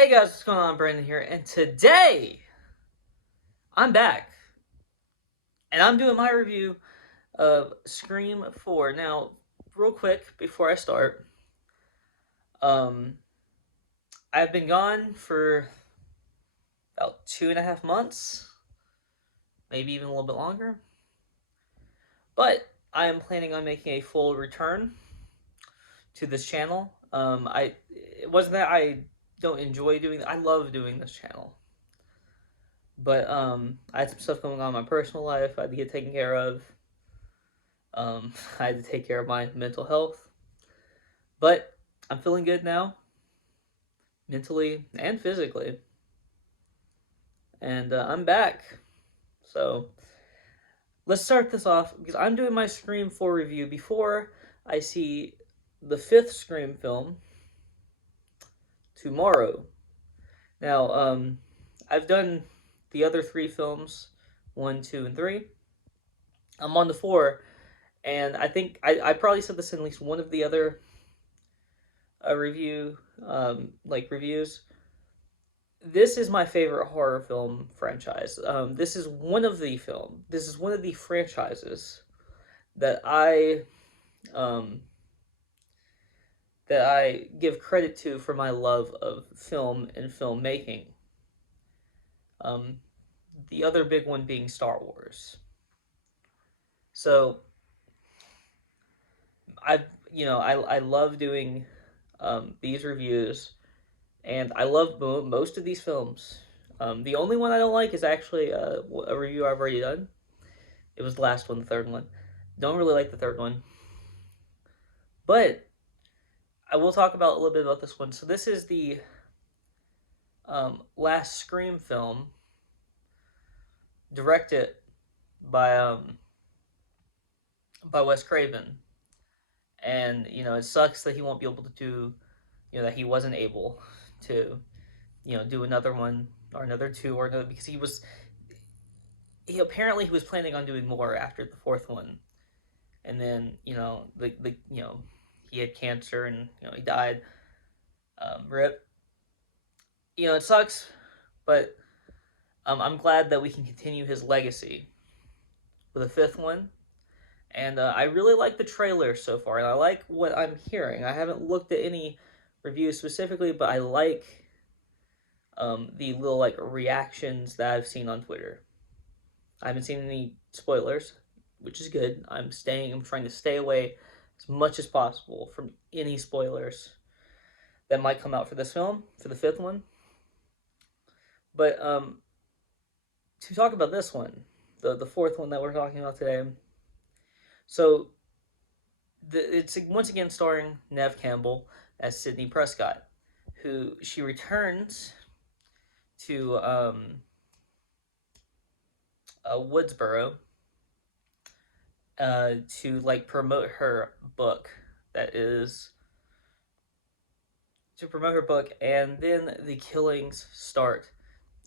Hey guys, what's going on? Brandon here, and today I'm back, and I'm doing my review of Scream 4. Now, real quick before I start, um, I've been gone for about 2.5 months, maybe even a little bit longer, but I am planning on making a full return to this channel. It wasn't that I don't enjoy doing. I love doing this channel. But I had some stuff going on in my personal life I had to get taken care of. I had to take care of my mental health. But I'm feeling good now, mentally and physically. And I'm back. So let's start this off because I'm doing my Scream 4 review before I see the fifth Scream film tomorrow. Now, I've done the other three films 1, 2, and 3. I'm on the 4, and I think I probably said this in at least one of the other reviews. This is my favorite horror film franchise. This is one of the franchises that um, I give credit to for my love of film and filmmaking. Um, the other big one being Star Wars. So I love doing these reviews, and I love most of these films. The only one I don't like is actually a review I've already done. It was the last one, the third one. Don't really like the third one, but I will talk about a little bit about this one. So this is the last Scream film, directed by Wes Craven, and it sucks that he won't be able to do, that he wasn't able to, do another one or another two or another, because he was planning on doing more after the fourth one, and then he had cancer and he died. Rip. It sucks, but I'm glad that we can continue his legacy with a fifth one. And I really like the trailer so far, and I like what I'm hearing. I haven't looked at any reviews specifically, but I like the little reactions that I've seen on Twitter. I haven't seen any spoilers, which is good. I'm trying to stay away as much as possible from any spoilers that might come out for this film, for the fifth one. But to talk about this one, the fourth one that we're talking about today. So it's once again starring Neve Campbell as Sidney Prescott, who she returns to Woodsboro to promote her book. And then the killings start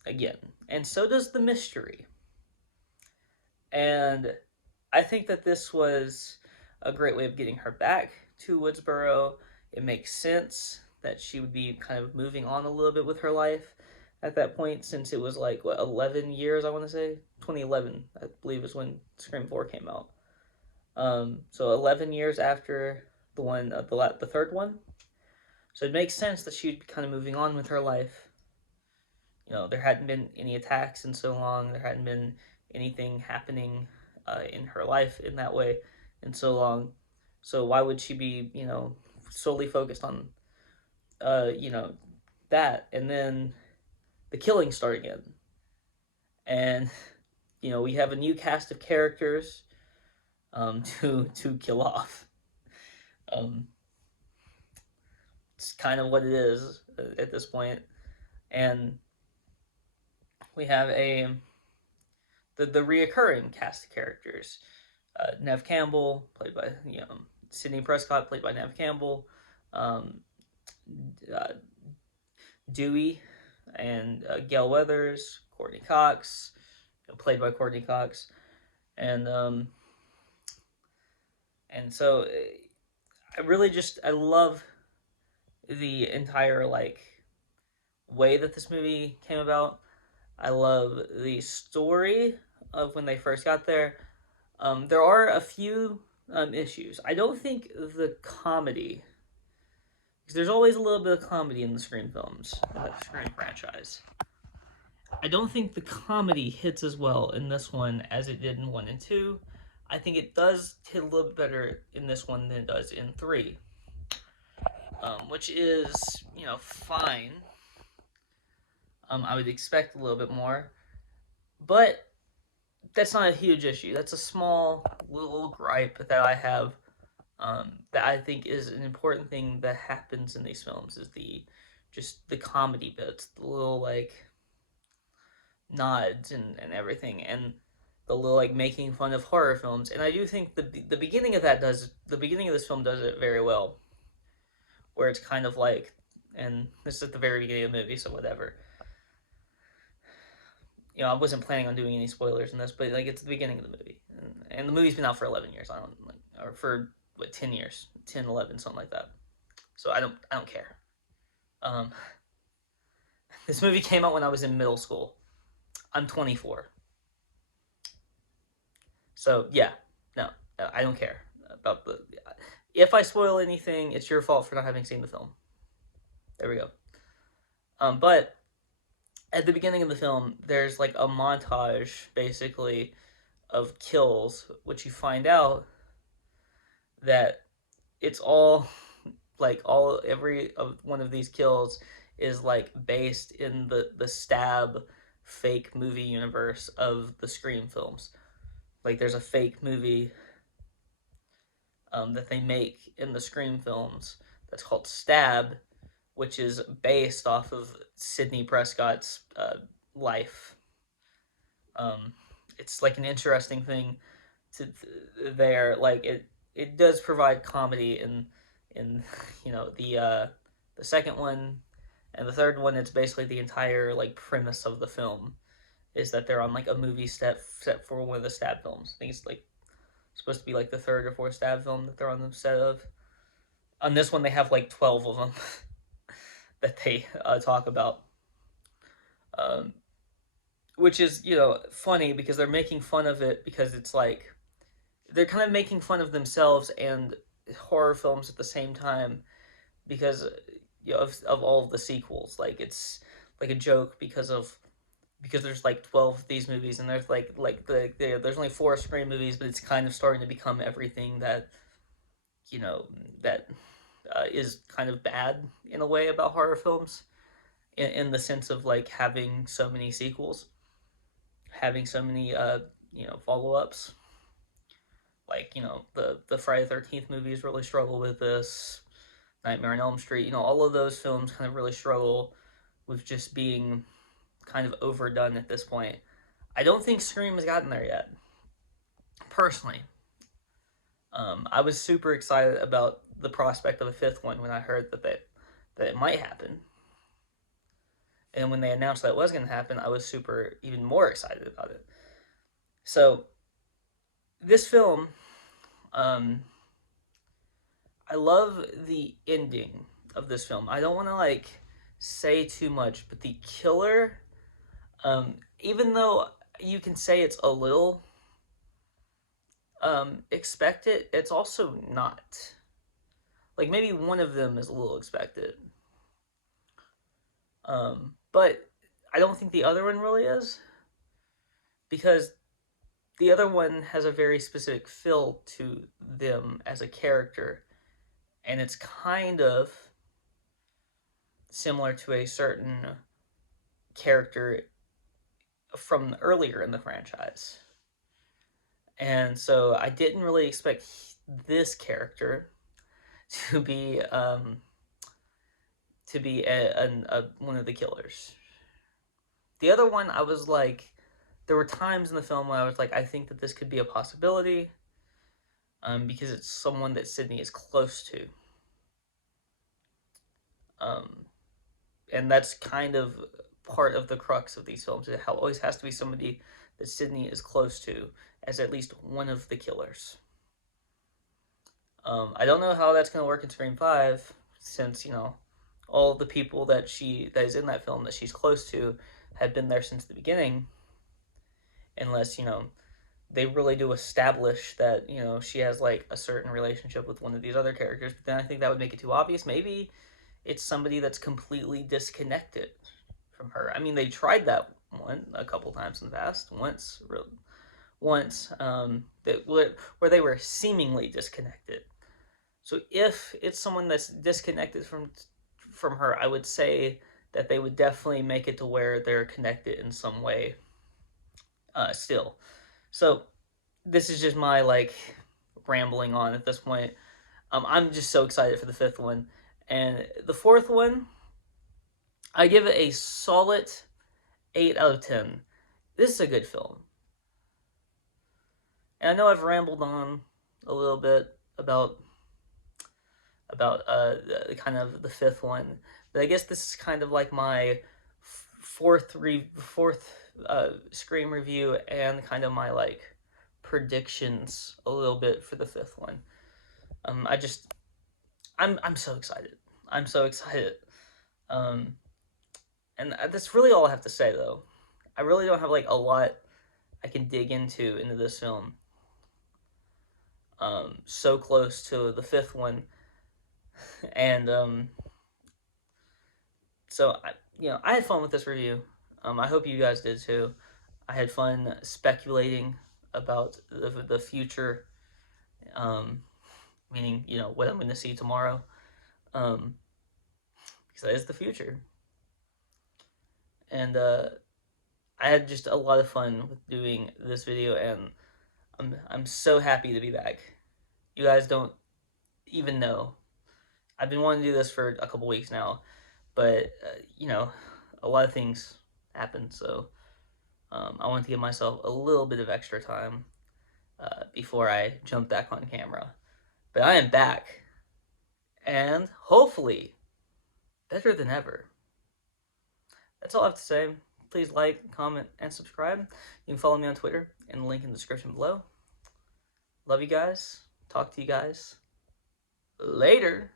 again, and so does the mystery. And I think that this was a great way of getting her back to Woodsboro. It makes sense that she would be kind of moving on a little bit with her life at that point, since it was 11 years, I want to say. 2011, I believe, is when Scream 4 came out. So 11 years after the third one. So it makes sense that she'd be kind of moving on with her life. There hadn't been any attacks in so long. There hadn't been anything happening in her life in that way in so long. So why would she be, solely focused on, that? And then the killings start again. And, we have a new cast of characters to kill off. It's kind of what it is at this point. And we have the reoccurring cast of characters. Neve Campbell, played by Sidney Prescott, played by Neve Campbell. Dewey and Gail Weathers, Courtney Cox, played by Courtney Cox, and so I love the entire way that this movie came about. I love the story of when they first got there. There are a few issues. I don't think the comedy, because there's always a little bit of comedy in the Scream films, in the Scream franchise. I don't think the comedy hits as well in this one as it did in 1 and 2. I think it does hit a little bit better in this one than it does in 3, which is, fine. I would expect a little bit more, but that's not a huge issue. That's a small little gripe that I have, that I think is an important thing that happens in these films, is the comedy bits, the little like nods and everything, and the little like making fun of horror films. And I do think the beginning of the beginning of this film does it very well, where it's kind of like, and this is at the very beginning of the movie, so whatever. I wasn't planning on doing any spoilers in this, but like it's the beginning of the movie, and the movie's been out for 11 years. I don't like, or for what, 10 years, 10, 11, something like that. So I don't care. Um, this movie came out when I was in middle school. I'm 24. So yeah, no, I don't care about the. If I spoil anything, it's your fault for not having seen the film. There we go. But at the beginning of the film, there's like a montage, basically, of kills, which you find out that it's all like every of one of these kills is like based in the stab fake movie universe of the Scream films. Like there's a fake movie that they make in the Scream films that's called Stab, which is based off of Sidney Prescott's life. It's like an interesting thing to there. Like it does provide comedy in the second one and the third one. It's basically the entire like premise of the film is that they're on like a movie set for one of the Stab films. I think it's like supposed to be like the third or fourth Stab film that they're on the set of. On this one, they have like 12 of them that they talk about, um, which is funny because they're making fun of it, because it's like they're kind of making fun of themselves and horror films at the same time, because of all of the sequels. Like it's like a joke because there's like 12 of these movies, and there's there's only 4 Scream movies, but it's kind of starting to become everything that that is kind of bad in a way about horror films, in the sense of like having so many sequels, having so many follow-ups. Like the Friday the 13th movies really struggle with this. Nightmare on Elm Street, all of those films kind of really struggle with just being kind of overdone at this point. I don't think Scream has gotten there yet, personally. I was super excited about the prospect of a 5th one when I heard that it might happen. And when they announced that it was going to happen, I was even more excited about it. So, this film, I love the ending of this film. I don't want to like say too much, but the killer, even though you can say it's a little expected, it's also not. Like maybe one of them is a little expected, but I don't think the other one really is, because the other one has a very specific feel to them as a character, and it's kind of similar to a certain character from earlier in the franchise. And so I didn't really expect this character to be one of the killers. The other one, I was like, there were times in the film where I was like, I think that this could be a possibility, because it's someone that Sidney is close to. And that's kind of part of the crux of these films. It always has to be somebody that Sidney is close to as at least one of the killers. I don't know how that's going to work in Scream 5, since, all the people that is in that film that she's close to have been there since the beginning, unless they really do establish that she has like a certain relationship with one of these other characters. But then I think that would make it too obvious. Maybe it's somebody that's completely disconnected from her. I mean, they tried that one a couple times in the past. Once where they were seemingly disconnected. So if it's someone that's disconnected from her, I would say that they would definitely make it to where they're connected in some way. Still, so this is just my like rambling on at this point. I'm just so excited for the fifth one, and the fourth one, I give it a solid 8 out of 10. This is a good film, and I know I've rambled on a little bit about kind of the fifth one, but I guess this is kind of like my fourth Scream review and kind of my like predictions a little bit for the fifth one. I'm so excited. I'm so excited. And that's really all I have to say though. I really don't have like a lot I can dig into this film. So close to the fifth one, and so I had fun with this review. I hope you guys did too. I had fun speculating about the future, meaning what I'm going to see tomorrow, because that is the future. And I had just a lot of fun with doing this video, and I'm so happy to be back. You guys don't even know. I've been wanting to do this for a couple weeks now, but a lot of things happened, so I wanted to give myself a little bit of extra time before I jump back on camera. But I am back, and hopefully better than ever. That's all I have to say. Please like, comment, and subscribe. You can follow me on Twitter in the link in the description below. Love you guys. Talk to you guys later.